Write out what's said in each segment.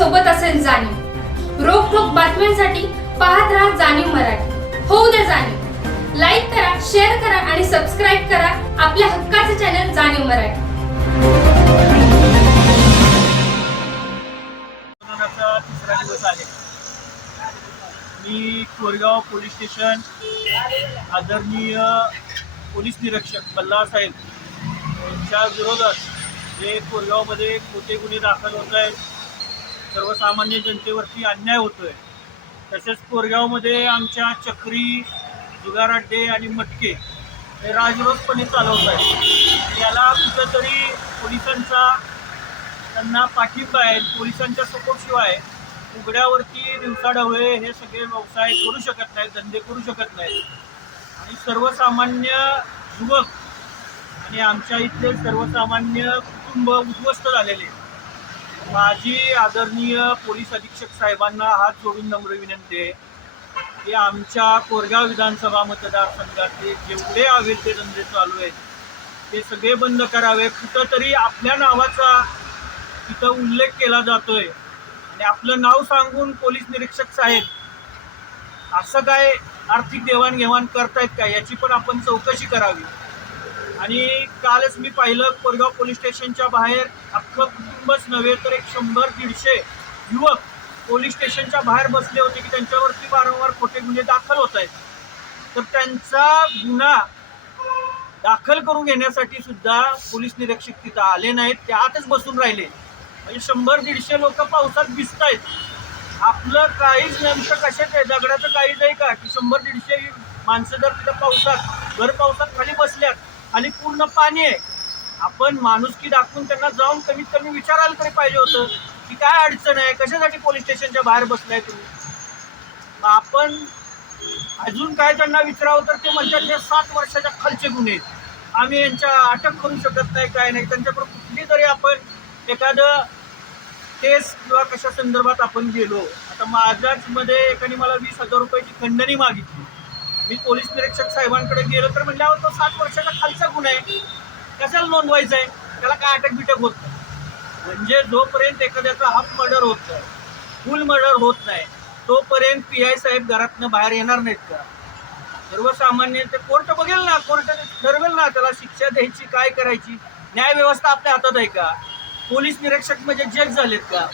सोबत असेल जाणीव. रोखोक बातम्यांसाठी पाहत राहा जाणीव मराठी. होऊ द्या जाणीव. लाईक करा शेअर करा आणि सबस्क्राईब करा आपल्या हक्काचे चॅनल जाणीव मराठी. तिसरा दिवस आहे. मी कोरेगाव पोलीस स्टेशन आदरणीय पोलीस निरीक्षक बल्ला साहेब यांच्या विरोधात जे कोरेगावमध्ये खोटे गुन्हे दाखल होत आहेत सर्वसामान्य जनतेवरती अन्याय होतोय. तसेच कोरगावमध्ये आमच्या चक्री जुगार अड्डे आणि मटके हे राजरोसपणे चालवत आहेत याला कुठंतरी पोलिसांचा त्यांना पाठिंबा आहे पोलिसांच्या सपोर्टशिवाय उघड्यावरती दिवसाढवळे हे सगळे व्यवसाय करू शकत नाहीत धंदे करू शकत नाहीत. आणि सर्वसामान्य युवक आणि आमच्या इथले सर्वसामान्य कुटुंब उद्ध्वस्त झालेले आहेत. माझी आदरणीय पोलीस अधीक्षक साहेबांना हात जोडून नम्र विनंती आहे की आमच्या कोरगाव विधानसभा मतदारसंघातले जेवढे अवैध धंदे चालू आहेत ते सगळे बंद करावे. कुठंतरी आपल्या नावाचा तिथं उल्लेख केला जातोय. आणि आपलं नाव सांगून पोलीस निरीक्षक साहेब असं काय आर्थिक देवाणघेवाण करतायत का? याची पण आपण चौकशी करावी. आणि कालच मी पाहिलं कोरगाव पोलीस स्टेशनच्या बाहेर अख्खं कुटुंबच नव्हे तर एक शंभर दीडशे युवक पोलीस स्टेशनच्या बाहेर बसले होते की त्यांच्यावरती वारंवार खोटे गुन्हे दाखल होत आहेत. तर त्यांचा गुन्हा दाखल करून घेण्यासाठी सुद्धा पोलीस निरीक्षक तिथं आले नाहीत ते आतच बसून राहिले. म्हणजे शंभर दीडशे लोक पावसात दिसत आहेत आपलं काहीच नेमकं कशाच आहे? दगडाचं काहीच आहे का? की शंभर दीडशे माणसं जर तिथं पावसात भर पावसात खाली बसल्यात आणि पूर्ण पाणी आहे. आपण माणुसकी दाखवून त्यांना जाऊन कमीत कमी विचारायला तरी पाहिजे होतं की काय अडचण आहे कशासाठी पोलीस स्टेशनच्या बाहेर बसलाय तुम्ही? मग आपण अजून काय त्यांना विचारावं तर ते म्हणतात हे सात वर्षाच्या खालचे गुन्हे आम्ही यांच्या अटक करू शकत नाही काय नाही. त्यांच्याकडे कुठली तरी आपण एखादं केस किंवा कशा संदर्भात आपण गेलो. आता माझ्याच मध्ये एकाने मला वीस हजार रुपयाची खंडणी मागितली. मी पोलीस निरीक्षक साहेबांकडे गेलो तर म्हणल्यावर तो सात वर्षाचा खालचा गुन्हा आहे. कशाला नोंदवायचा आहे त्याला काय अटक बिटक होत नाही. म्हणजे जोपर्यंत एखाद्याचा हाफ मर्डर होत नाही फुल मर्डर होत नाही तोपर्यंत पी आय साहेब घरातनं बाहेर येणार नाहीत का? सर्वसामान्य ते कोर्ट बघेल ना कोर्ट ठरवेल ना त्याला शिक्षा द्यायची काय करायची? न्याय व्यवस्था आपल्या हातात आहे का? पोलीस निरीक्षक म्हणजे जज झालेत का?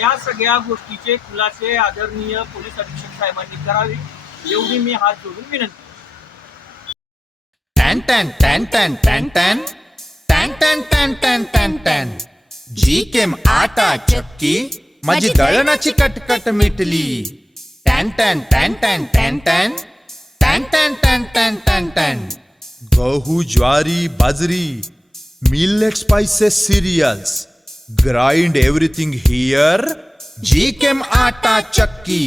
या सगळ्या गोष्टीचे खुलासे आदरणीय पोलीस अधीक्षक साहेबांनी करावे. एवढी मी हात जोडून विनंती टॅन टॅन टॅन टॅन टॅन टॅन टॅन टॅन टॅन टॅन टॅन टॅन जी केम आटा चक्की माझी दळणाची कटकट मिटली टॅन टॅन टॅन टॅन टॅन टॅन टॅन टॅन टॅन टॅन टॅन टॅन गहू ज्वारी बाजरी millet spices cereals grind everything here जी केम आटा चक्की